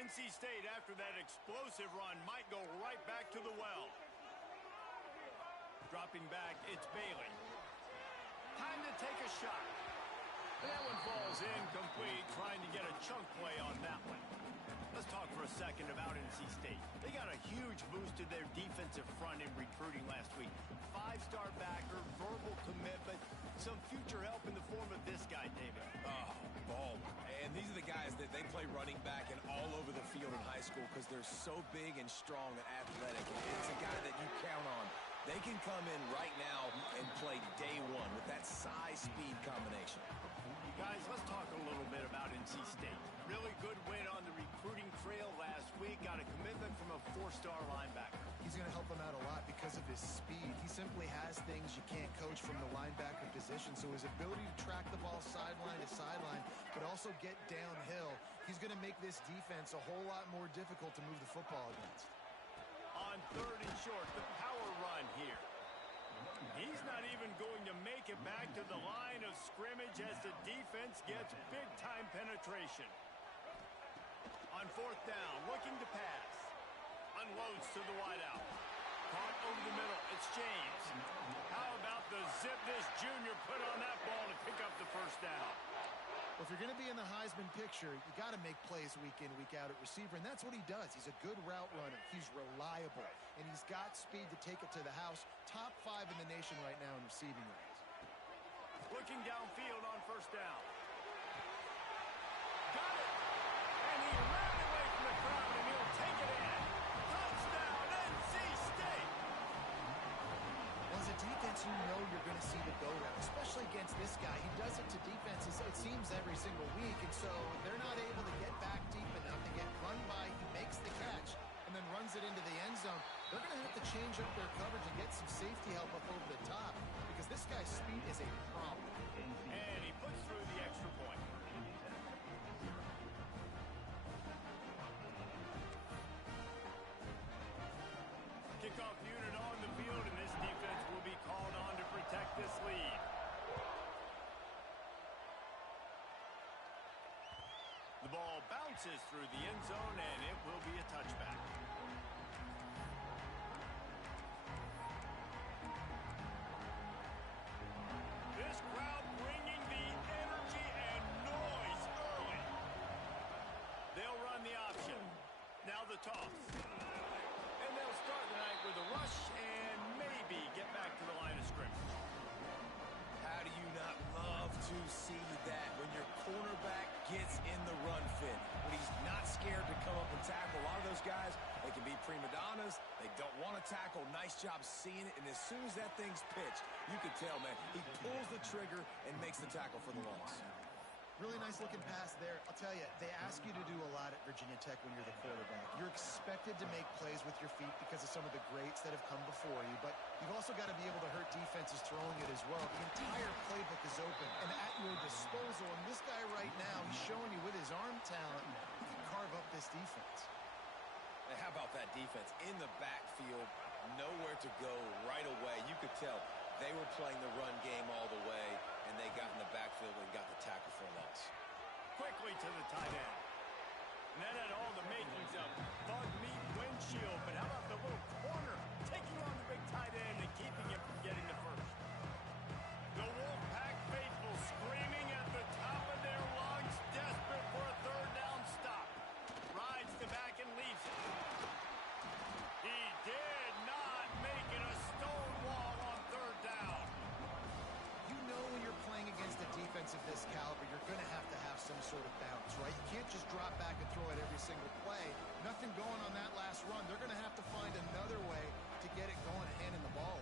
NC State, after that explosive run, might go right back to the well. Dropping back, it's Bailey. Time to take a shot. And that one falls incomplete, trying to get a chunk play on that one. Let's talk for a second about NC State. They got a huge boost to their defensive front in recruiting last week. 5-star backer, verbal commitment, some future help in the form of this guy, David. Oh, Ball. And these are the guys that they play running back and all over the field in high school because they're so big and strong and athletic. It's a guy that you count on. They can come in right now and play day one with that size-speed combination. Guys, let's talk a little bit about NC State. Really good win on the recruiting trail last week. Got a commitment from a 4-star linebacker. He's going to help them out a lot because of his speed. He simply has things you can't coach from the linebacker position. So his ability to track the ball sideline to sideline, but also get downhill, he's going to make this defense a whole lot more difficult to move the football against. On 3rd and short, the power run here. He's not even going to make it back to the line of scrimmage as the defense gets big-time penetration. On 4th down, looking to pass. Unloads to the wideout. Caught over the middle. It's James. How about the zip this junior put on that ball to pick up the 1st down? Well, if you're going to be in the Heisman picture, you got to make plays week in, week out at receiver, and that's what he does. He's a good route runner. He's reliable, and he's got speed to take it to the house. Top 5 in the nation right now in receiving yards. Looking downfield on 1st down. Got it! And he ran away from the crowd, and he'll take it in. Touchdown, NC State! Well, as a defense, you know you're going to see the go route, especially against this guy. He does it to defenses, it seems, every single week, and so they're not able to get back deep enough to get run by. He makes the catch and then runs it into the end zone. They're going to have to change up their coverage and get some safety help up over the top because this guy's speed is a problem. And he puts through the extra point. Kickoff unit on the field, and this defense will be called on to protect this lead. The ball bounces through the end zone, and it will be a touchback. This crowd bringing the energy and noise early. They'll run the option. Now the toss. And they'll start the night with a rush and maybe get back to the line of scrimmage. How do you not love to see that when your cornerback gets in the run fit? When he's not scared to come up and tackle. A lot of those guys, they can be prima donnas. They don't want to tackle. Nice job seeing it. And as soon as that thing's pitched, you can tell, man, he pulls the trigger and makes the tackle for the loss. Really nice looking pass there. I'll tell you, they ask you to do a lot at Virginia Tech when you're the quarterback. You're expected to make plays with your feet because of some of the greats that have come before you, but you've also got to be able to hurt defenses throwing it as well. The entire playbook is open and at your disposal, and this guy right now, he's showing you with his arm talent, he can carve up this defense. And how about that defense? In the backfield, nowhere to go right away. You could tell they were playing the run game all the way, and they got in the backfield and got the tackle for a loss. Quickly to the tight end. And that had all the makings of bug meat windshield, but how about the little corner taking on the big tight end and keeping him from getting the 1st? The Wolfpack faithful screaming at the top of their lungs, desperate for a 3rd down stop. Rides the back and leaves it. He did not make it a stone wall on 3rd down. You know when you're playing against a defense of this caliber, you're going to have some sort of bounce, right? You can't just drop back and throw it every single play. Nothing going on that last run. They're going to have to find another way to get it going and handing the ball.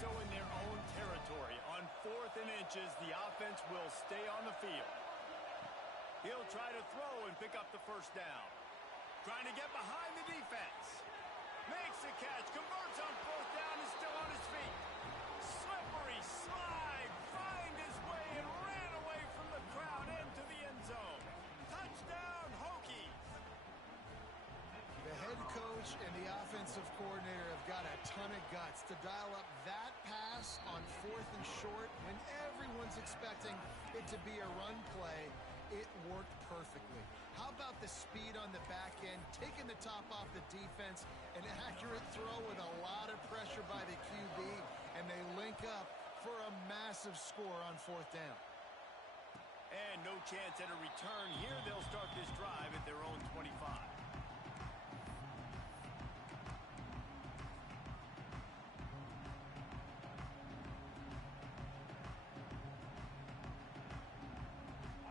So in their own territory, on 4th and inches, the offense will stay on the field. He'll try to throw and pick up the 1st down. Trying to get behind the defense. Makes the catch, converts on 4th down, and still on his feet. Slippery slide, find his way and ran away from the crowd into the end zone. Touchdown, Hokies. The head coach and the offensive coordinator have got a ton of to dial up that pass on 4th and short when everyone's expecting it to be a run play. It worked perfectly. How about the speed on the back end, taking the top off the defense, an accurate throw with a lot of pressure by the QB, and they link up for a massive score on 4th down. And no chance at a return here. They'll start this drive at their own 25.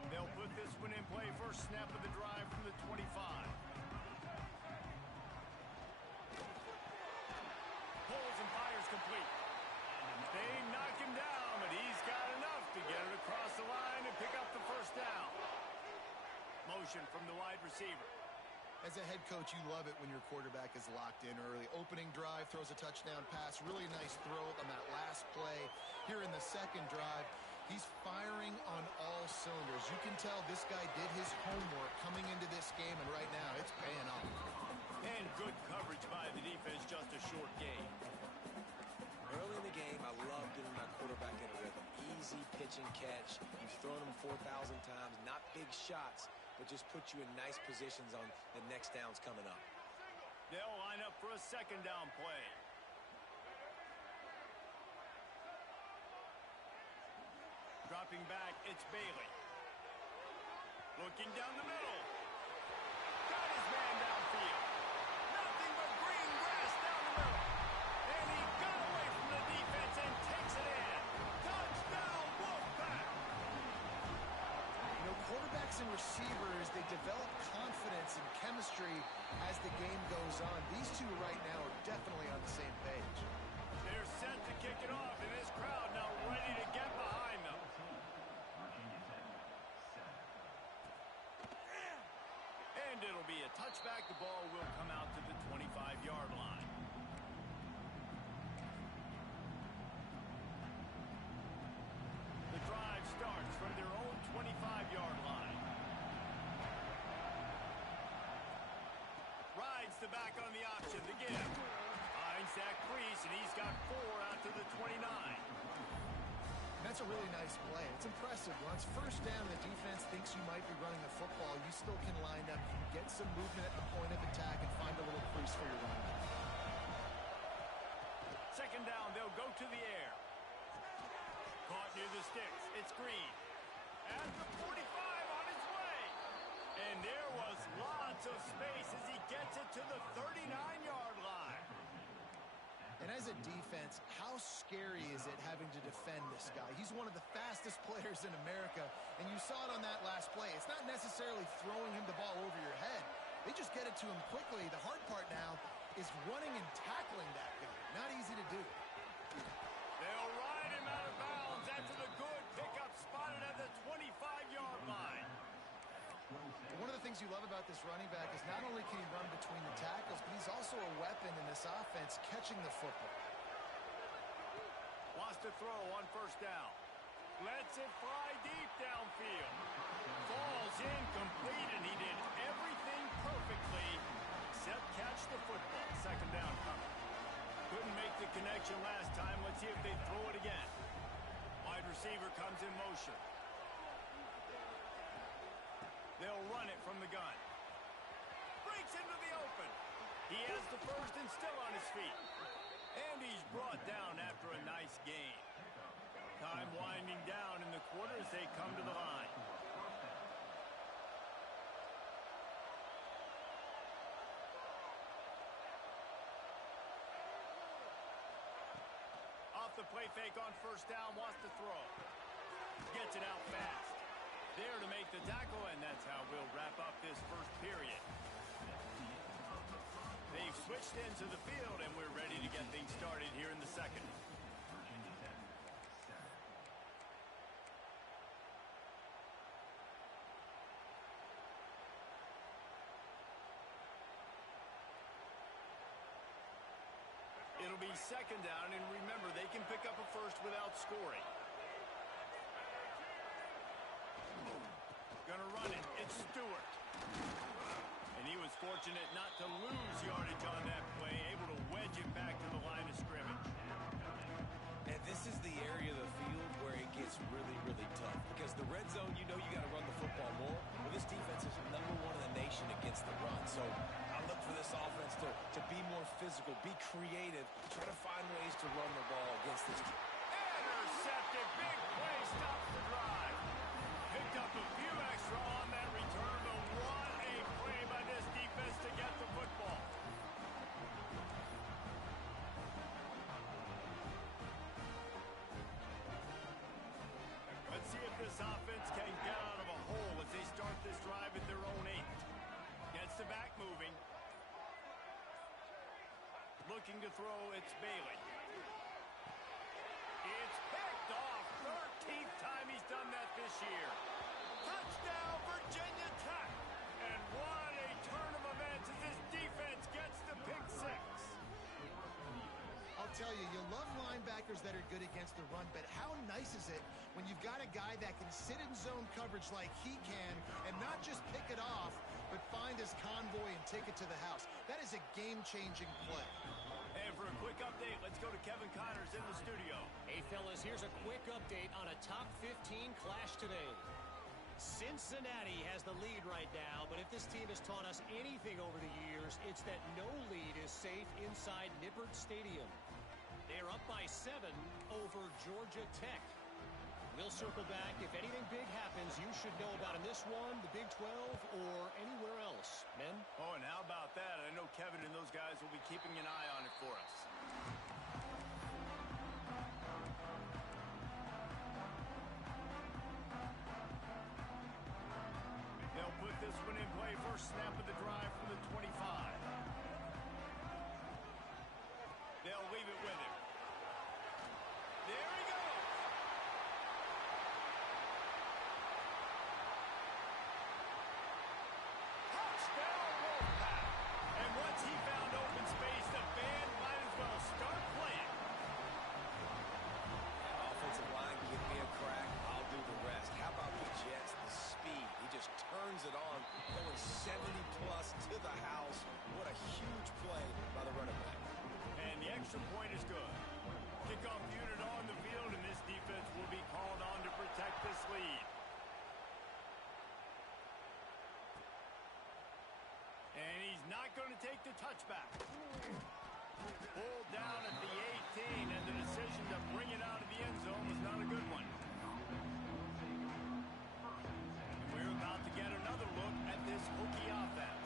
They'll put this one in play. First snap of the drive from the 25. Pulls and fires complete. They knock him down, but he's got enough to get it across the line and pick up the first down. Motion from the wide receiver. As a head coach, you love it when your quarterback is locked in early. Opening drive, throws a touchdown pass. Really nice throw on that last play. Here in the second drive, he's firing on all cylinders. You can tell this guy did his homework coming into this game, and right now it's paying off. And good coverage by the defense, just a short gain. Early in the game, I love getting my quarterback in a rhythm. Easy pitch and catch. You've thrown him 4,000 times. Not big shots, but just put you in nice positions on the next downs coming up. They'll line up for a second down play. Dropping back, it's Bailey. Looking down the middle. Got his man downfield. Nothing but green grass down the middle. And he got away from the defense and takes it in. Touchdown, Wolfpack! You know, quarterbacks and receivers, they develop confidence and chemistry as the game goes on. These two right now are definitely on the same page. They're set to kick it off, and this crowd now ready to get behind them. And it'll be a touchback. The ball will come out to the 25-yard line. The drive starts from their own 25-yard line. Rides the back on the option, the give. Finds that crease, and he's got 4 out to the 29. That's a really nice play. It's impressive. Once first down, the defense thinks you might be running the football. You still can line up, get some movement at the point of attack, and find a little crease for your running back. Second down, they'll go to the air. Caught near the sticks. It's Green. At the 45 on his way. And there was lots of space as he gets it to the 39-yard line. And as a defense, how scary is it having to defend this guy? He's one of the fastest players in America, and you saw it on that last play. It's not necessarily throwing him the ball over your head. They just get it to him quickly. The hard part now is running and tackling that guy. Not easy to do. They'll ride him out of bounds after the good pickup spotted at the 25-yard line. One of the things you love about this running back is not only can he run between the tackles, but he's also a weapon in this offense catching the football. Wants to throw on first down. Lets it fly deep downfield. Falls incomplete, and he did everything perfectly except catch the football. Second down coming. Couldn't make the connection last time. Let's see if they throw it again. Wide receiver comes in motion. They'll run it from the gun. Breaks into the open. He has the first and still on his feet. And he's brought down after a nice gain. Time winding down in the quarter as they come to the line. Off the play fake on first down, wants to throw. Gets it out fast. There to make the tackle, and that's how we'll wrap up this first period. They've switched into the field, and we're ready to get things started here in the second. It'll be second down, and remember, they can pick up a first without scoring. Gonna run it. It's Stewart. And he was fortunate not to lose yardage on that play, able to wedge it back to the line of scrimmage. And this is the area of the field where it gets really, really tough. Because the red zone, you know you got to run the football more. Well, this defense is #1 in the nation against the run. So I look for this offense to be more physical, be creative, try to find ways to run the ball against this team. Intercepted. Big play stops the drive. Picked up a few extra on that return, but what a play by this defense to get the football. Let's see if this offense can get out of a hole as they start this drive at their own 8. Gets the back moving. Looking to throw, it's Bailey. It's picked off. 13th time he's done that this year. Touchdown, Virginia Tech. And what a turn of events as this defense gets the pick 6. I'll tell you, you love linebackers that are good against the run, but how nice is it when you've got a guy that can sit in zone coverage like he can and not just pick it off, but find his convoy and take it to the house. That is a game-changing play. And for a quick update, let's go to Kevin Connors in the studio. Hey, fellas, here's a quick update on a top 15 clash today. Cincinnati has the lead right now, but if this team has taught us anything over the years, it's that no lead is safe inside Nippert Stadium. They're up by 7 over Georgia Tech. We'll circle back. If anything big happens, you should know about in this one, the Big 12, or anywhere else. Men? Oh, and how about that? I know Kevin and those guys will be keeping an eye on it for us. They'll put this one in play. First snap of the drive from the 25. They'll leave it with him. There he goes. Touchdown, Wolfpack. And once he found open space, the band might as well start playing. Offensive line, give me a crack, I'll do the rest. How about the Jets, the speed? He just turns it on, going 70-plus to the house. What a huge play by the running back. And the extra point is good. Kickoff unit on the field, and this defense will be called on to protect this lead. And he's not going to take the touchback. Pulled down at the 18, and the decision to bring it out of the end zone was not a good one. And we're about to get another look at this Hokie offense.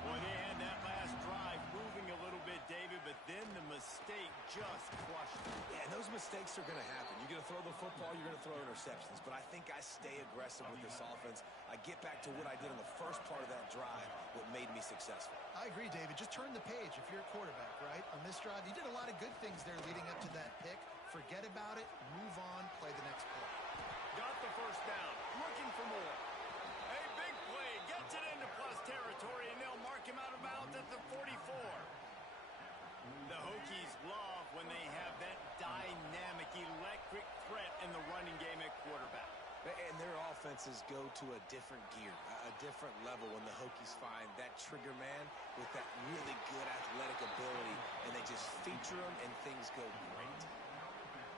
Boy, they had that last drive moving a little bit, David, but then the mistake just crushed them. Yeah, and those mistakes are going to happen. You're going to throw the football, you're going to throw interceptions. But I think I stay aggressive with this offense. I get back to what I did in the first part of that drive, what made me successful. I agree, David. Just turn the page if you're a quarterback, right? On this drive, you did a lot of good things there leading up to that pick. Forget about it, move on, play the next play. Got the first down, looking for more. A big play, gets it into plus territory, and they'll mark him out of bounds at the 44. The Hokies love when they have that dynamic, electric threat in the running game at quarterback. And their offenses go to a different gear, a different level when the Hokies find that trigger man with that really good athletic ability, and they just feature them, and things go great.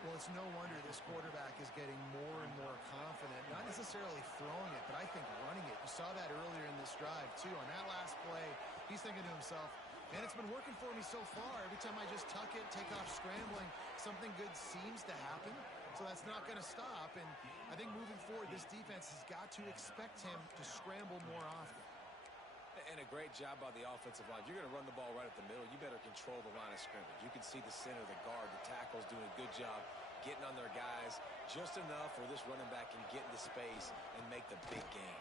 Well, it's no wonder this quarterback is getting more and more confident, not necessarily throwing it, but I think running it. You saw that earlier in this drive, too. On that last play, he's thinking to himself, man, it's been working for me so far. Every time I just tuck it, take off scrambling, something good seems to happen. So that's not going to stop. And I think moving forward, this defense has got to expect him to scramble more often. And a great job by the offensive line. If you're going to run the ball right at the middle, you better control the line of scrimmage. You can see the center, the guard, the tackles doing a good job getting on their guys just enough where this running back can get into space and make the big game.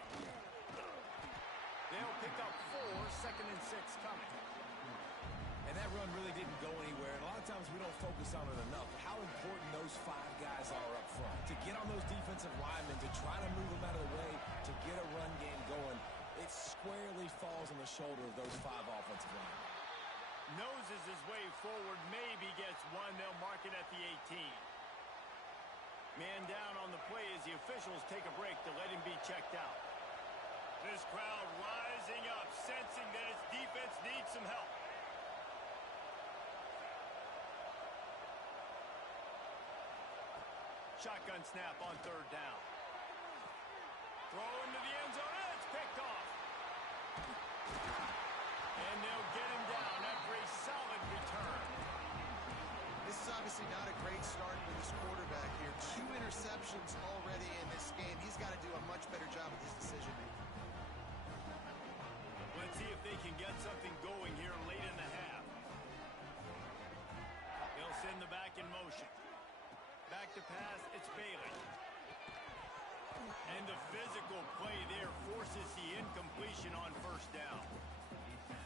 They'll pick up 4, 2nd and 6 coming. And that run really didn't go anywhere. And a lot of times we don't focus on it enough. How important those 5 guys are up front. To get on those defensive linemen, to try to move them out of the way, to get a run game going, it squarely falls on the shoulder of those 5 offensive linemen. Noses his way forward, maybe gets one. They'll mark it at the 18. Man down on the play as the officials take a break to let him be checked out. This crowd rising up, sensing that its defense needs some help. Shotgun snap on third down. Throw into the end zone, and it's picked off. And they'll get him down after a solid return. This is obviously not a great start for this quarterback here. 2 interceptions already in this game. He's got to do a much better job with his decision-making. Let's see if they can get something going here late in the half. They'll send the back in motion. Back to pass, it's Bailey. And the physical play there forces the incompletion on first down.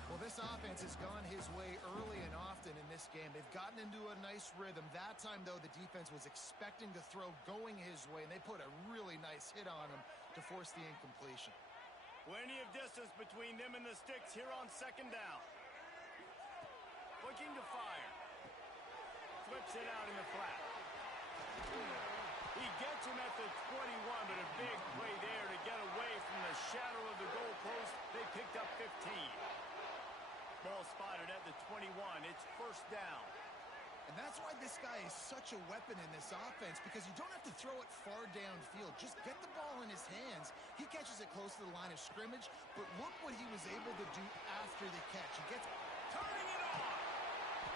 Well, this offense has gone his way early and often in this game. They've gotten into a nice rhythm. That time, though, the defense was expecting the throw going his way, and they put a really nice hit on him to force the incompletion. Plenty of distance between them and the sticks here on second down. Looking to fire. Flips it out in the flat. He gets him at the 21, but a big play there to get away from the shadow of the goalpost. They picked up 15. Ball spotted at the 21. It's first down. And that's why this guy is such a weapon in this offense, because you don't have to throw it far downfield. Just get the ball in his hands. He catches it close to the line of scrimmage, but look what he was able to do after the catch. He gets turning it on.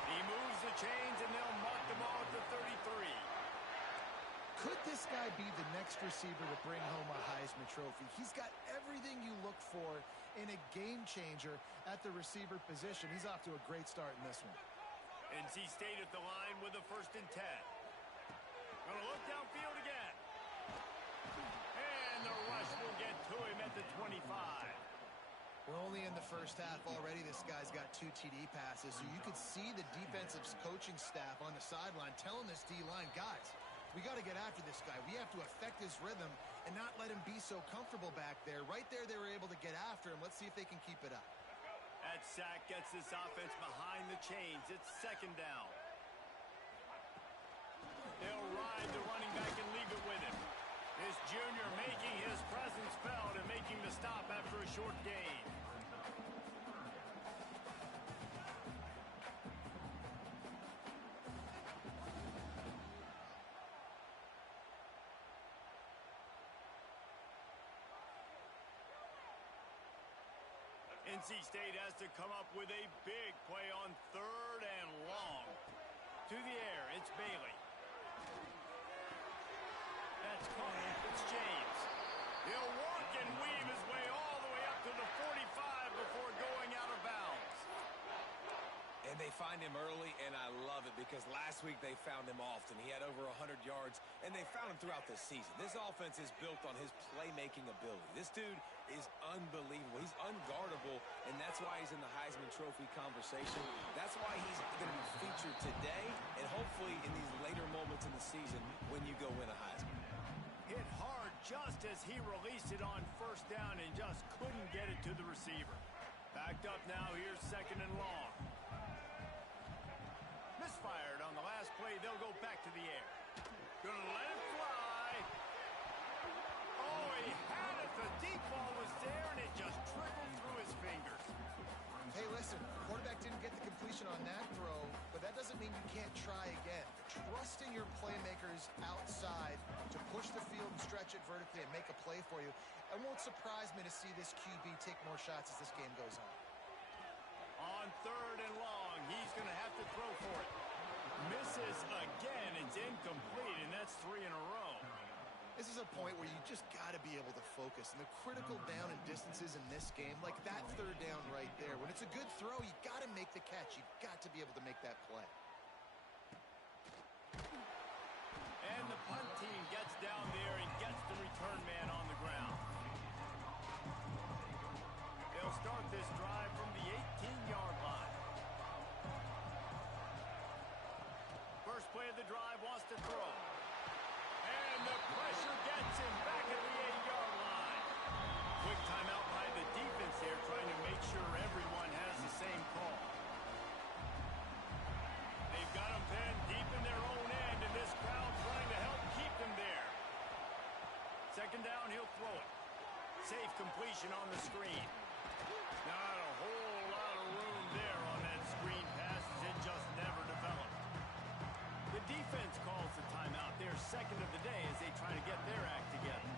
He moves the chains, and they'll mark the ball at the 33. Could this guy be the next receiver to bring home a Heisman Trophy? He's got everything you look for in a game changer at the receiver position. He's off to a great start in this one. NC State at the line with a 1st and 10. Gonna look downfield again. And the rush will get to him at the 25. We're only in the first half already. This guy's got 2 TD passes, so you could see the defensive coaching staff on the sideline telling this D-line, guys, we got to get after this guy. We have to affect his rhythm and not let him be so comfortable back there. Right there, they were able to get after him. Let's see if they can keep it up. That sack gets this offense behind the chains. It's second down. They'll ride the running back and leave it with him. This junior making his presence felt and making the stop after a short gain. NC State has to come up with a big play on 3rd and long. To the air, it's Bailey. That's caught. It's James. He'll work and weave his way all the way up to the 45 before going out of bounds. And they find him early, and I love it because last week they found him often. He had over 100 yards, and they found him throughout the season. This offense is built on his playmaking ability. This dude is unbelievable. He's unguardable, and that's why he's in the Heisman Trophy conversation. That's why he's going to be featured today and hopefully in these later moments in the season when you go win a Heisman. Hit hard just as he released it on first down and just couldn't get it to the receiver. Backed up now, here's 2nd and long. Misfired on the last play. They'll go back to the air. Gonna let it fly. Oh, he had it. The deep ball was there, and it just trickled through his fingers. Hey, listen, quarterback didn't get the completion on that throw, but that doesn't mean you can't try again. Trust in your playmakers outside to push the field and stretch it vertically and make a play for you. It won't surprise me to see this QB take more shots as this game goes on. On 3rd and long, he's going to have to throw for it. Misses again. It's incomplete, and that's 3 in a row. This is a point where you just got to be able to focus. And the critical down and distances in this game, like that 3rd down right there, when it's a good throw, you got to make the catch. You've got to be able to make that play. And the punt team gets down there and gets the return man on the ground. They'll start this drive from the 18-yard line. First play of the drive, wants to throw. And the pressure gets him back at the 8-yard line. Quick timeout by the defense here, trying to make sure everyone has the same call. They've got him pinned deep in their own end, and this crowd trying to help keep them there. 2nd down, he'll throw it. Safe completion on the screen. Not a whole lot of room there on that screen pass as it just never developed. The defense calls the timeout. Their second of the day as they try to get their act together.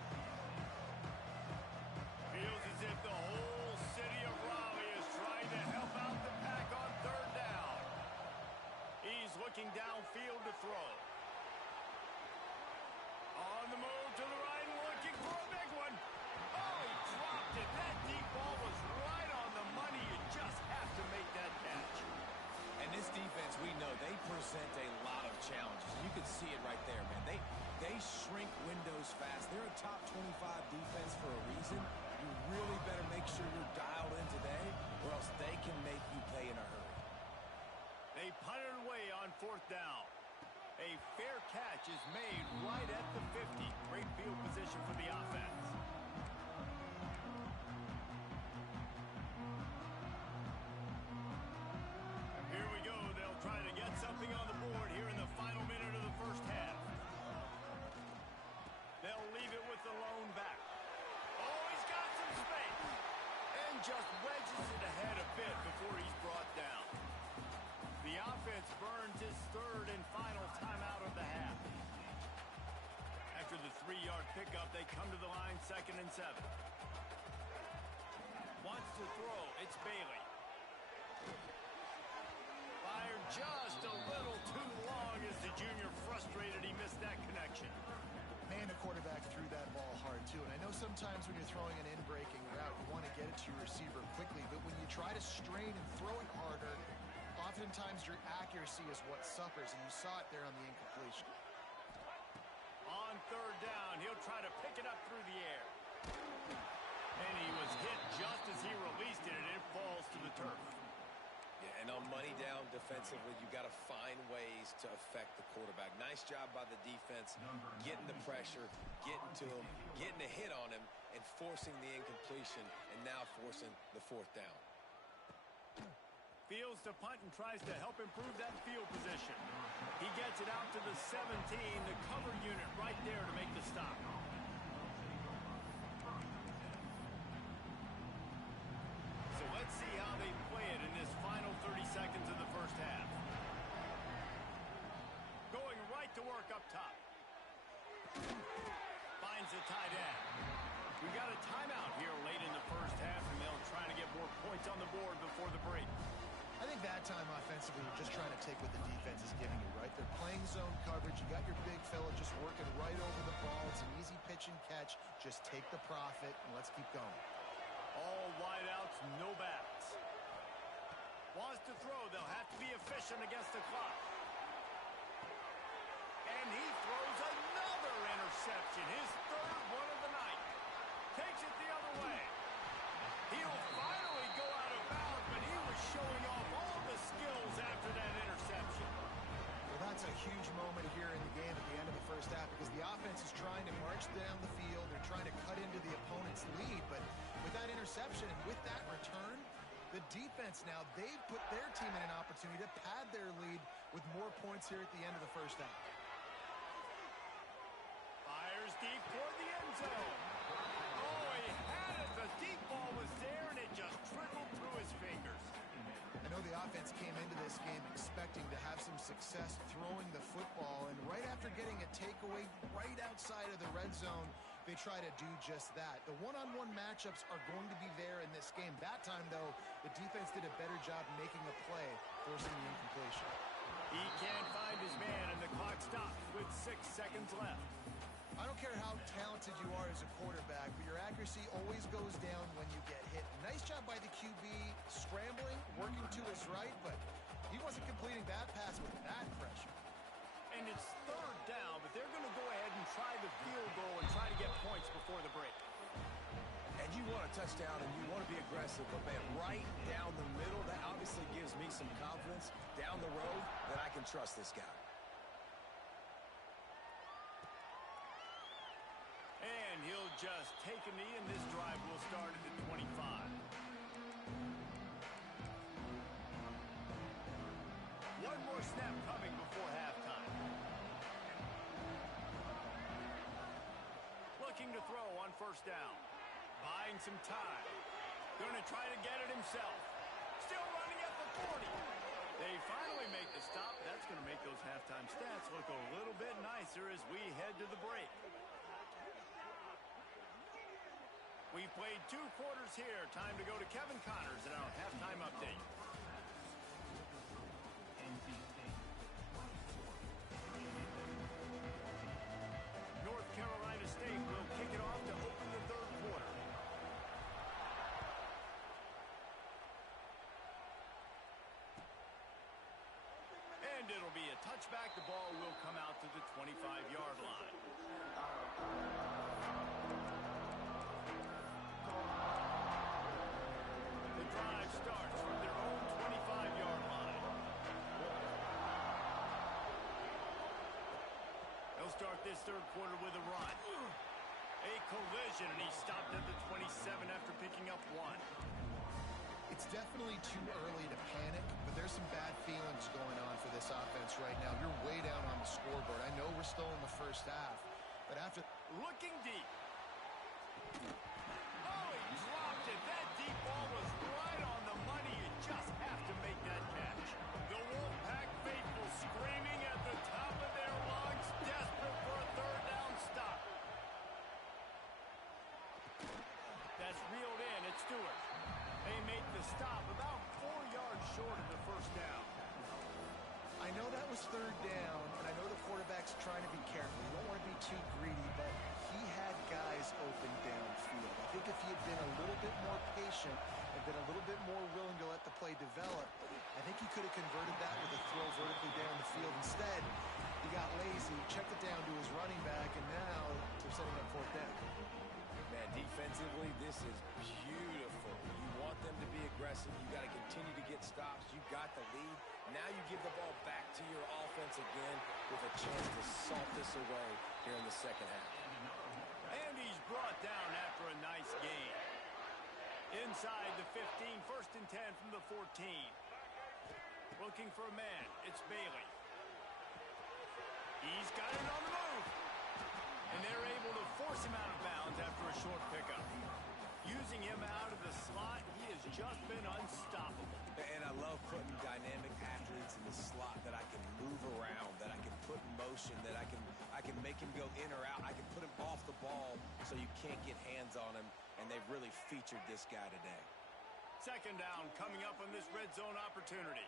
Feels as if the whole city of Raleigh is trying to help out the pack on third down. He's looking downfield to throw. On the move to the right, looking for a big one. Oh, he dropped it. That deep ball was right on the money. You just have to make that catch. And this defense, we know, they present a lot of challenges. You can see it right there, man. They shrink windows fast. They're a top 25 defense for a reason. You really better make sure you're dialed in today, or else they can make you pay in a hurry. They punt it away on fourth down. A fair catch is made right at the 50. Great field position for the offense. Here we go. They'll try to get something on the board here in the final minute of the first half. They'll leave it with the lone back. Oh, he's got some space. And just wedges it ahead a bit before he's brought down. The offense burns his third and final timeout of the half. After the 3-yard pickup, they come to the line 2nd and 7. Wants to throw. It's Bailey. Fired just a little too long as the junior frustrated he missed that connection. Man, the quarterback threw that ball hard, too. And I know sometimes when you're throwing an in-breaking route, you want to get it to your receiver quickly. But when you try to strain and throw it harder, oftentimes your accuracy is what suffers. And you saw it there on the incompletion. On third down, he'll try to pick it up through the air. And he was hit just as he released it, and it falls to the turf. Yeah, and on money down defensively, you got to find ways to affect the quarterback. Nice job by the defense, getting the pressure, getting to him, getting a hit on him, and forcing the incompletion, and now forcing the fourth down. Fields to punt and tries to help improve that field position. He gets it out to the 17, the cover unit right there to make the stop. So let's see how they play it in this final 30 seconds of the first half. Going right to work up top. Finds the tight end. We got a timeout here late in the first half, and they'll try to get more points on the board before the break. I think that time offensively, you're just trying to take what the defense is giving you, right? They're playing zone coverage. You got your big fella just working right over the ball. It's an easy pitch and catch. Just take the profit, and let's keep going. All wideouts, no backs. Wants to throw. They'll have to be efficient against the clock. And he throws another interception. His third one of the night. Takes it the other way. He'll finally go out of bounds, but he was showing off all the skills after that interception. Well, that's a huge moment here in the game at the end of the first half because the offense is trying to march down the field. They're trying to cut into the opponent's lead, but with that interception and with that return, the defense now, they've put their team in an opportunity to pad their lead with more points here at the end of the first half. Fires deep toward the end zone. Oh, he had it. The deep ball was there, and it just trickled through his fingers. I know the offense came into this game expecting to have some success throwing the football, and right after getting a takeaway right outside of the red zone, they try to do just that. The one-on-one matchups are going to be there in this game. That time, though, the defense did a better job making a play, forcing the incompletion. He can't find his man, and the clock stops with 6 seconds left. I don't care how talented you are as a quarterback, but your accuracy always goes down when you get hit. Nice job by the QB, scrambling, working to his right, but he wasn't completing that pass with that pressure. And it's third down, but they're going to go ahead and try the field goal and try to get points before the break. And you want a touchdown and you want to be aggressive, but man, right down the middle, that obviously gives me some confidence down the road that I can trust this guy. And he'll just take a knee, and this drive will start at the 25. One more snap coming before halftime. Looking to throw on first down. Buying some time. Going to try to get it himself. Still running at the 40. They finally make the stop. That's going to make those halftime stats look a little bit nicer as we head to the break. We've played 2 quarters here. Time to go to Kevin Connors in our halftime update. North Carolina State will kick it off to open the 3rd quarter. And it'll be a touchback. The ball will come out to the 25-yard line. The drive starts from their own 25-yard line. They'll start this 3rd quarter with a run. A collision, and he stopped at the 27 after picking up 1. It's definitely too early to panic, but there's some bad feelings going on for this offense right now. You're way down on the scoreboard. I know we're still in the first half, but after... Looking deep. Oh, he dropped it. That deep ball was right on the money. You just have to make that catch. The Wolfpack faithful screaming at the top of their lungs, desperate for a 3rd down stop. That's reeled in. It's Stewart. They make the stop about 4 yards short of the 1st down. I know that was 3rd down, and I know the quarterback's trying to be careful. You don't want to be too greedy, but he had guys open downfield. I think if he had been a little bit more patient and been a little bit more willing to let the play develop, I think he could have converted that with a throw vertically down the field. Instead, he got lazy, checked it down to his running back, and now they're setting up 4th down. Man, defensively, this is beautiful. You want them to be aggressive. You got to continue to get stops. You got the lead. Now you give the ball back to your offense again with a chance to salt this away here in the 2nd half. And he's brought down after a nice gain. Inside the 15, 1st and 10 from the 14. Looking for a man. It's Bailey. He's got it on the move. And they're able to force him out of bounds after a short pickup. Using him out of the slot, he has just been unstoppable. And I love putting dynamic athletes in the slot that I can move around, that I can put in motion, that I can make him go in or out. I can put him off the ball so you can't get hands on him, and they've really featured this guy today. 2nd down coming up on this red zone opportunity.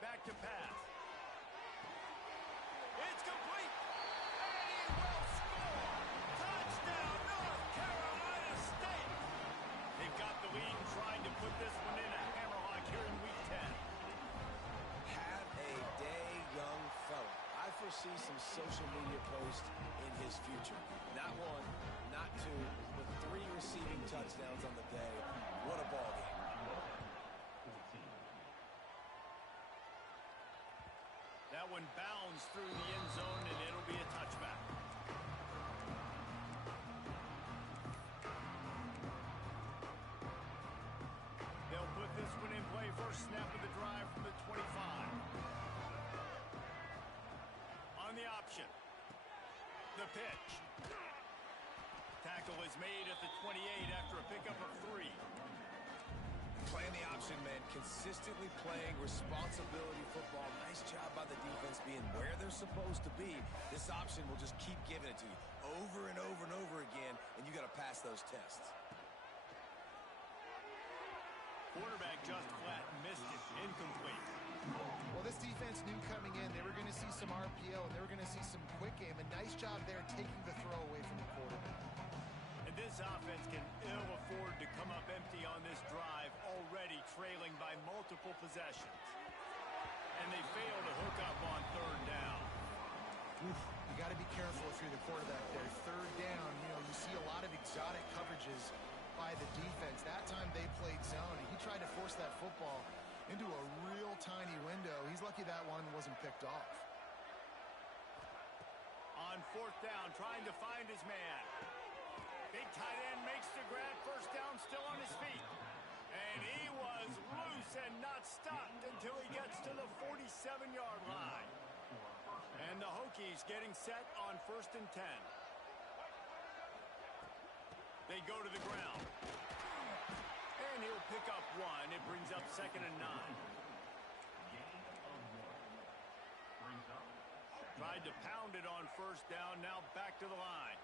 Back to pass. It's complete. And he will score. Touchdown, North Carolina State. They've got the lead and trying to put this one in a hammerlock here in Week 10. Have a day, young fella. I foresee some social media posts in his future. Not 1, not 2, but 3 receiving touchdowns on the day. What a ball game. That one bounds through the end zone, and it'll be a touchback. They'll put this one in play. First snap of the drive from the 25. On the option. The pitch. Tackle is made at the 28 after a pickup of 3. Playing the option, man. Consistently playing responsibility football. Nice job by the defense being where they're supposed to be. This option will just keep giving it to you over and over and over again, and you got to pass those tests. Quarterback just flat missed it. Incomplete. Well, this defense knew coming in they were going to see some RPO, and they were going to see some quick game. A nice job there taking the throw away from the quarterback. And this offense can ill afford to come up empty on this drive, already trailing by multiple possessions. And they fail to hook up on 3rd down. Oof, you got to be careful if you're the quarterback there. 3rd down, you see a lot of exotic coverages by the defense. That time they played zone, and he tried to force that football into a real tiny window. He's lucky that one wasn't picked off. On 4th down, trying to find his man. Big tight end makes the grab. 1st down, still on his feet. And he was loose and not stopped until he gets to the 47-yard line. And the Hokies getting set on 1st and 10. They go to the ground. And he'll pick up one. It brings up 2nd and 9. Tried to pound it on 1st down. Now back to the line.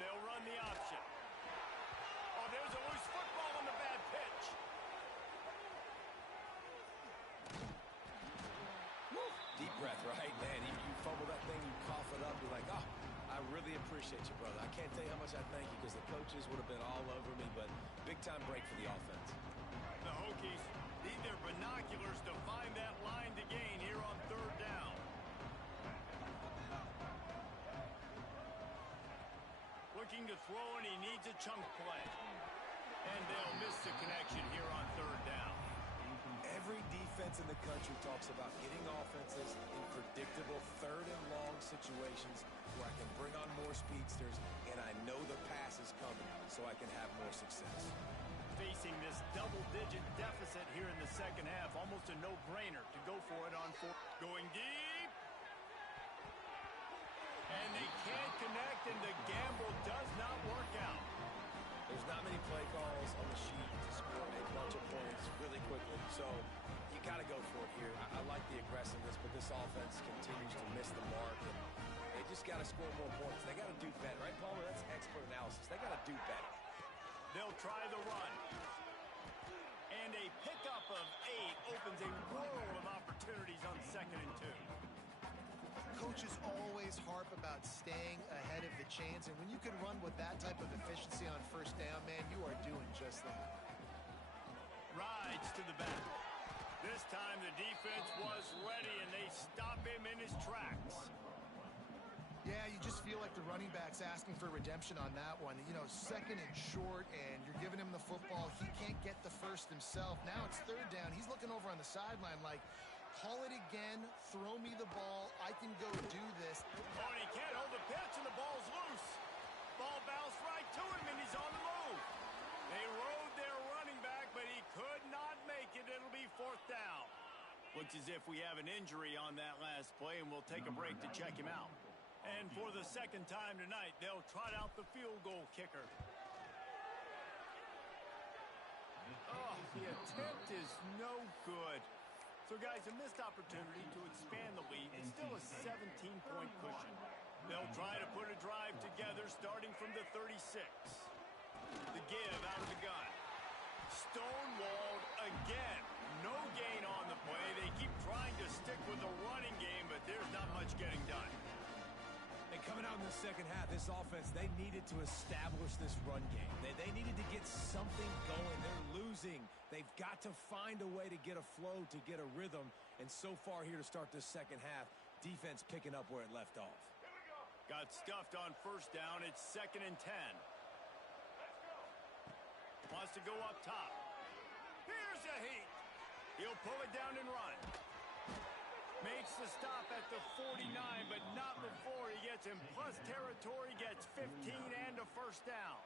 They'll run the option. Oh, there's a loose football on the bad pitch. Deep breath, right? Man, you fumble that thing, you cough it up, you're like, oh, I really appreciate you, brother. I can't tell you how much I thank you because the coaches would have been all over me, but big-time break for the offense. The Hokies need their binoculars to find that line to gain here on 3rd down. Looking to throw, and he needs a chunk play. And they'll miss the connection here on 3rd down. Every defense in the country talks about getting offenses in predictable 3rd and long situations where I can bring on more speedsters and I know the pass is coming so I can have more success. Facing this double-digit deficit here in the 2nd half, almost a no-brainer to go for it on 4th. Going deep. And they can't connect, and the gamble does not work out. There's not many play calls on the sheet to score a bunch of points really quickly, so you got to go for it here. I like the aggressiveness, but this offense continues to miss the mark, and they just got to score more points. They got to do better, right, Palmer? That's expert analysis. They got to do better. They'll try the run. And a pickup of 8 opens a world of opportunities on 2nd and 2. Coaches always harp about staying ahead of the chains, and when you can run with that type of efficiency on 1st down, man, you are doing just that. Rides to the back. This time the defense was ready, and they stop him in his tracks. Yeah, you just feel like the running back's asking for redemption on that one. You know, 2nd and short, and you're giving him the football. He can't get the first himself. Now it's 3rd down. He's looking over on the sideline like, call it again, throw me the ball, I can go do this. Oh, and he can't hold the pitch, and the ball's loose. Ball bounced right to him, and he's on the move. They rode their running back, but he could not make it. It'll be 4th down. Looks as if we have an injury on that last play, and we'll take a break to check him out. And for the 2nd time tonight, they'll trot out the field goal kicker. Oh, the attempt is no good. So, guys, a missed opportunity to expand the lead. It's still a 17-point cushion. They'll try to put a drive together starting from the 36. The give out of the gun. Stonewalled again. No gain on the play. They keep trying to stick with the running game, but there's not much getting done. And coming out in the 2nd half, this offense, they needed to establish this run game. They needed to get something going. They're losing. They've got to find a way to get a flow, to get a rhythm. And so far here to start this 2nd half, defense picking up where it left off. Got stuffed on 1st down. It's 2nd and 10. Wants to go up top. Here's a heat. He'll pull it down and run. Makes the stop at the 49, but not before he gets in plus territory, gets 15 and a 1st down.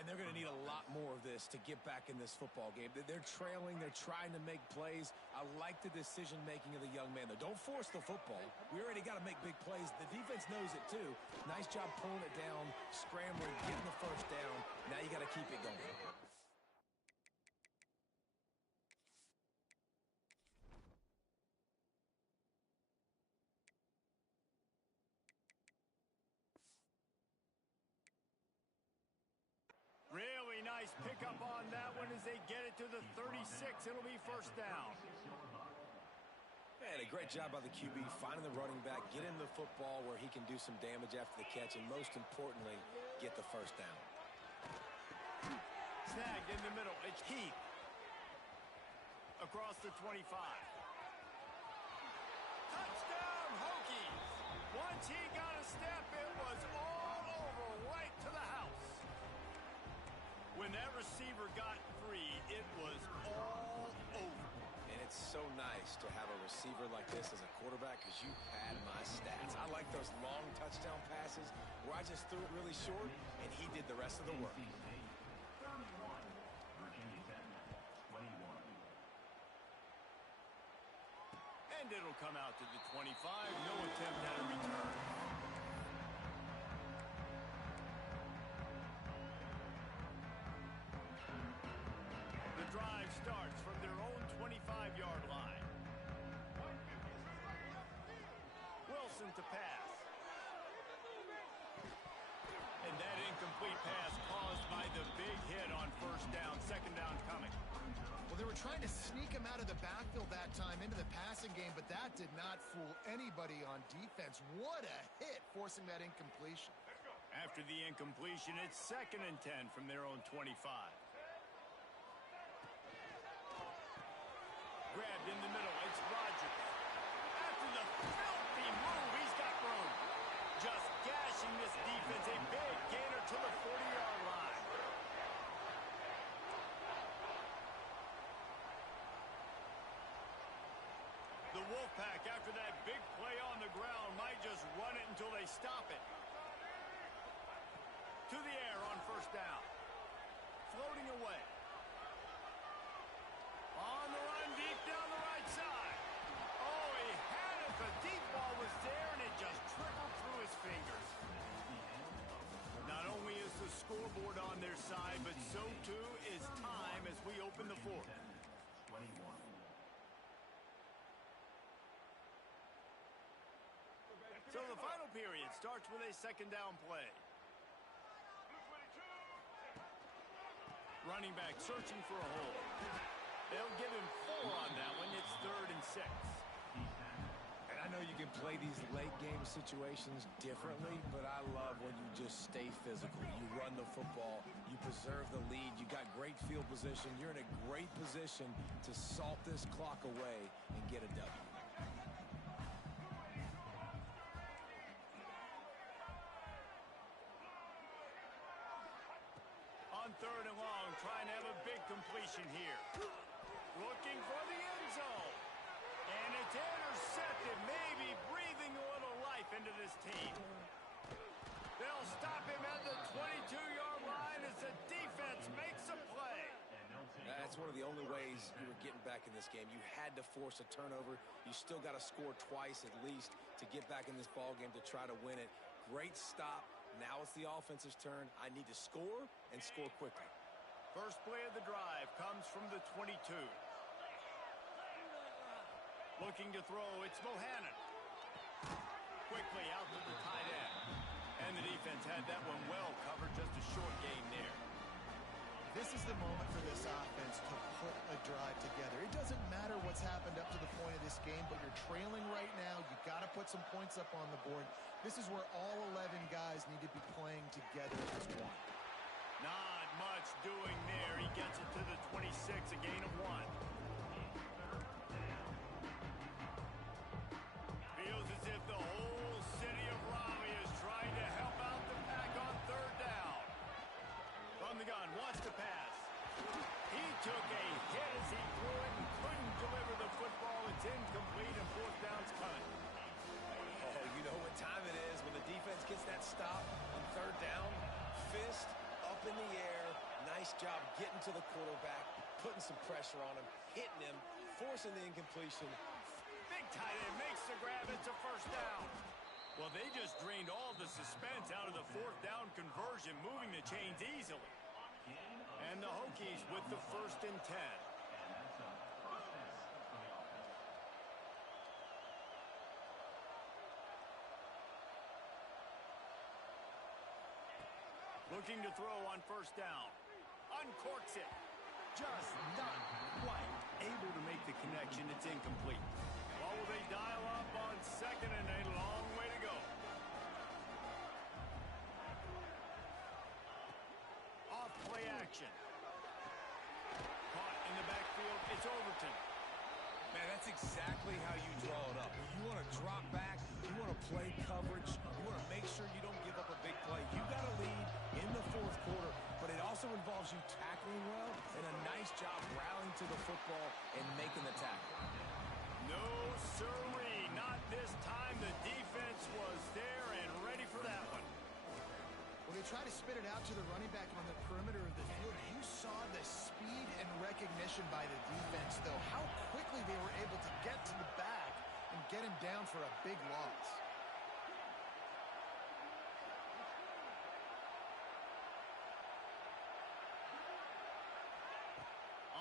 And they're going to need a lot more of this to get back in this football game. They're trailing. They're trying to make plays. I like the decision-making of the young man, though. Don't force the football. We already got to make big plays. The defense knows it, too. Nice job pulling it down, scrambling, getting the 1st down. Now you got to keep it going. Really nice pickup on that one as they get it to the 36. It'll be 1st down. And a great job by the QB finding the running back, get him the football where he can do some damage after the catch, and most importantly, get the 1st down. Snagged in the middle. It's Heath. Across the 25. Touchdown, Hokies! Once he got a step, it was all over right to the house. When that receiver got free, it was all over. And it's so nice to have a receiver like this as a quarterback because you pad my stats. I like those long touchdown passes where I just threw it really short and he did the rest of the work. And it'll come out to the 25. No attempt at a return. Wilson to pass. And that incomplete pass caused by the big hit on first down. Second down coming. Well, they were trying to sneak him out of the backfield that time into the passing game, but that did not fool anybody on defense. What a hit, forcing that incompletion. After the incompletion, it's 2nd and 10 from their own 25. Grabbed in the middle. It's Rodgers. After the filthy move, he's got room. Just gashing this defense. A big gainer to the 40-yard line. The Wolfpack, after that big play on the ground, might just run it until they stop it. To the air on first down. Floating away. On the run, deep down the right side. Oh, he had it. The deep ball was there, and it just trickled through his fingers. Not only is the scoreboard on their side, but so too is time as we open the fourth. 21. So the final period starts with a second down play. Running back searching for a hole. They'll give him 4 on that one. It's 3rd and 6. And I know you can play these late game situations differently, but I love when you just stay physical. You run the football, you preserve the lead, you got great field position, you're in a great position to salt this clock away and get a W. On 3rd and long, trying to have a big completion here. Looking for the end zone. And it's intercepted, maybe breathing a little life into this team. They'll stop him at the 22-yard line as the defense makes a play. That's one of the only ways you were getting back in this game. You had to force a turnover. You still got to score twice at least to get back in this ball game to try to win it. Great stop. Now it's the offense's turn. I need to score and score quickly. First play of the drive comes from the 22. Looking to throw, it's Bohannon. Quickly out to the tight end. And the defense had that one well covered, just a short gain there. This is the moment for this offense to put a drive together. It doesn't matter what's happened up to the point of this game, but you're trailing right now. You got to put some points up on the board. This is where all 11 guys need to be playing together as one. Not much doing there. He gets it to the 26, a gain of 1. Feels as if the whole city of Raleigh is trying to help out the pack on 3rd down. From the gun, wants to pass. He took a hit as he threw it and couldn't deliver the football. It's incomplete and 4th down's coming. Oh, you know what time it is when the defense gets that stop on 3rd down. Fist up in the air. Nice job getting to the quarterback, putting some pressure on him, hitting him, forcing the incompletion. Big tight end makes the grab. It's a 1st down. Well, they just drained all the suspense out of the 4th down conversion, moving the chains easily. And the Hokies with the 1st and 10. Looking to throw on 1st down. Uncorks it. Just not quite able to make the connection. It's incomplete. Well, will they dial up on 2nd and a long way to go? Off play action. Caught in the backfield. It's Overton. Man, that's exactly how you draw it up. You want to drop back, you want to play coverage, you want to make sure you don't give up a big play. You got to lead in the 4th quarter, but it also involves you tackling well and a nice job rallying to the football and making the tackle. No, sirree. Not this time. The defense was there and ready for that one. When they try to spit it out to the running back on the perimeter of the field, you saw the speed and recognition by the defense, though. How quickly they were able to get to the back and get him down for a big loss.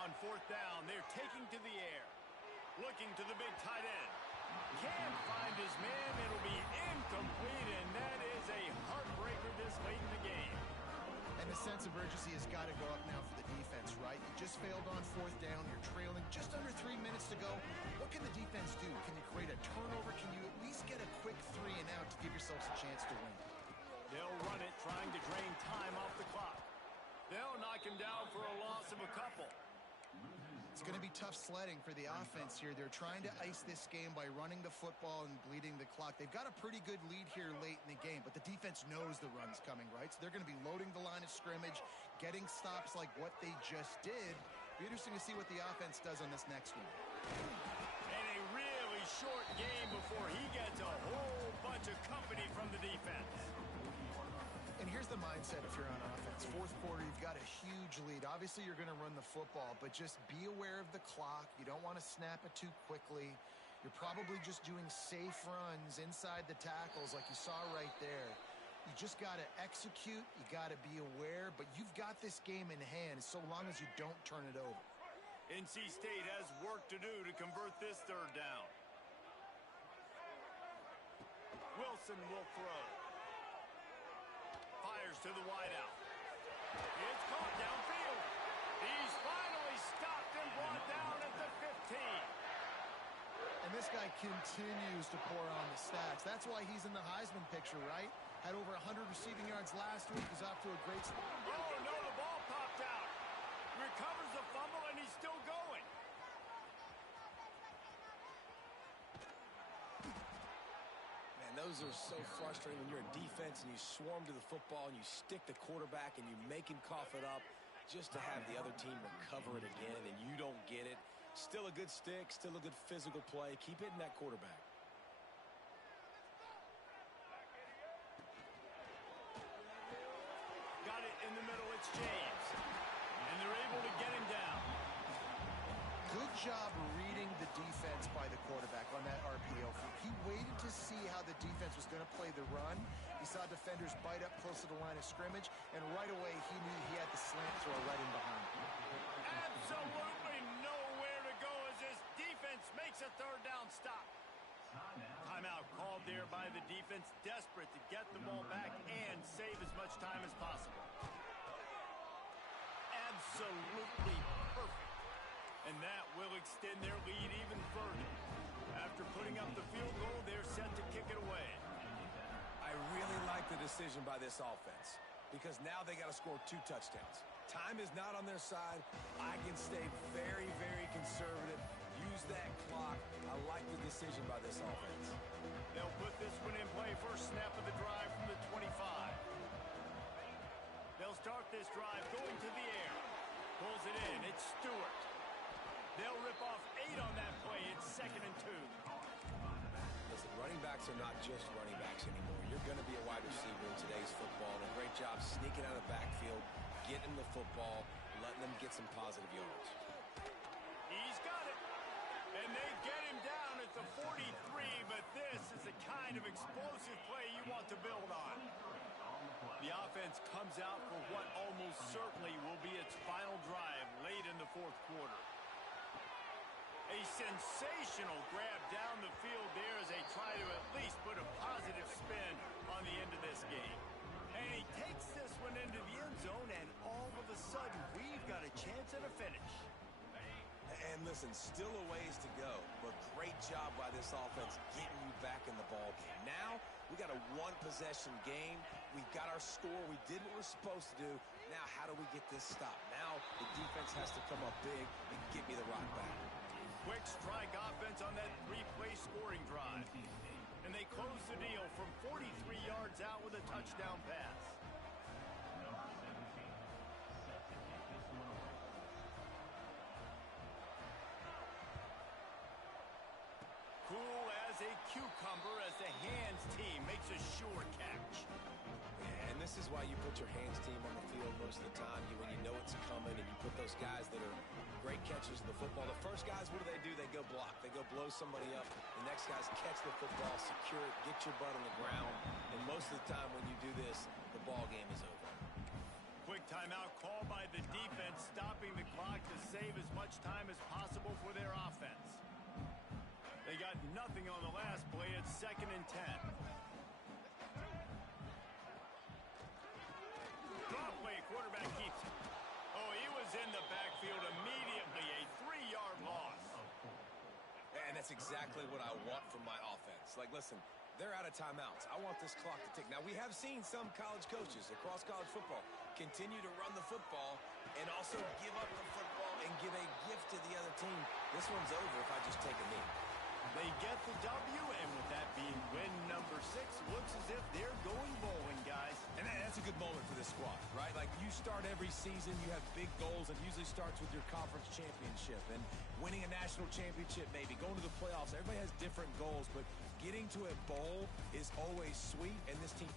On 4th down, they're taking to the air. Looking to the big tight end. Can't find his man. It'll be a sense of urgency has got to go up now for the defense, right? You just failed on fourth down. You're trailing just under 3 minutes to go. What can the defense do? Can you create a turnover? Can you at least get a quick 3 and out to give yourselves a chance to win? They'll run it, trying to drain time off the clock. They'll knock him down for a loss of a couple. It's going to be tough sledding for the offense here. They're trying to ice this game by running the football and bleeding the clock. They've got a pretty good lead here late in the game, but the defense knows the run's coming, right? So they're going to be loading the line of scrimmage, getting stops like what they just did. Be interesting to see what the offense does on this next one. And a really short game before he gets a whole bunch of company from the defense. And here's the mindset if you're on offense. Fourth quarter, you've got a huge lead. Obviously, you're going to run the football, but just be aware of the clock. You don't want to snap it too quickly. You're probably just doing safe runs inside the tackles like you saw right there. You just got to execute. You got to be aware, but you've got this game in hand so long as you don't turn it over. NC State has work to do to convert this third down. Wilson will throw. Fires to the wideout. It's caught downfield. He's finally stopped and brought down at the 15. And this guy continues to pour on the stats. That's why he's in the Heisman picture, right? Had over 100 receiving yards last week. He's off to a great start. Oh, no, the ball popped out. Recovers the fumble, and he's still going. Those are so frustrating when you're a defense and you swarm to the football and you stick the quarterback and you make him cough it up just to have the other team recover it again and you don't get it. Still a good stick, still a good physical play. Keep hitting that quarterback. Got it in the middle, it's James. And they're able to get him down. Good job reading the defense by the quarterback on that RPO. He waited to see how the defense was going to play the run. He saw defenders bite up close to the line of scrimmage, and right away he knew he had the slant throw right in behind. Absolutely nowhere to go as this defense makes a third down stop. Timeout called there by the defense, desperate to get the ball back and save as much time as possible. Absolutely perfect. And that will extend their lead even further. After putting up the field goal, they're set to kick it away. I really like the decision by this offense because now they got to score 2 touchdowns. Time is not on their side. I can stay very, very conservative. Use that clock. I like the decision by this offense. They'll put this one in play. First snap of the drive from the 25. They'll start this drive going to the air. Pulls it in. It's Stewart. They'll rip off 8 on that play. It's 2nd and 2. Listen, running backs are not just running backs anymore. You're going to be a wide receiver in today's football. And a great job sneaking out of the backfield, getting the football, letting them get some positive yards. He's got it. And they get him down at the 43, but this is the kind of explosive play you want to build on. The offense comes out for what almost certainly will be its final drive late in the fourth quarter. A sensational grab down the field there as they try to at least put a positive spin on the end of this game. And he takes this one into the end zone, and all of a sudden, we've got a chance at a finish. And listen, still a ways to go, but great job by this offense getting you back in the ball game. Now, we got a 1-possession game. We got our score. We did what we're supposed to do. Now, how do we get this stop? Now, the defense has to come up big and get me the rock back. Quick strike offense on that 3-play scoring drive. And they close the deal from 43 yards out with a touchdown pass. Cool as a cucumber as the hands team makes a sure catch. And this is why you put your hands team on the field most of the time. When you know it's coming and you put those guys that are great catchers of the football. The first guys, what do? They go block. They go blow somebody up. The next guys catch the football, secure it, get your butt on the ground. And most of the time when you do this, the ball game is over. Quick timeout call by the defense, stopping the clock to save as much time as possible for their offense. They got nothing on the last play. It's 2nd and 10. Drop play, quarterback that's exactly what I want from my offense. Like, listen, they're out of timeouts. I want this clock to tick. Now, we have seen some college coaches across college football continue to run the football and also give up the football and give a gift to the other team. This one's over if I just take a knee. They get the W, and with that being win number 6, looks as if they're going bowling, guys. And that's a good moment for this squad, right? Like, you start every season, you have big goals, and usually starts with your conference championship and winning a national championship, maybe going to the playoffs. Everybody has different goals, but getting to a bowl is always sweet, and this team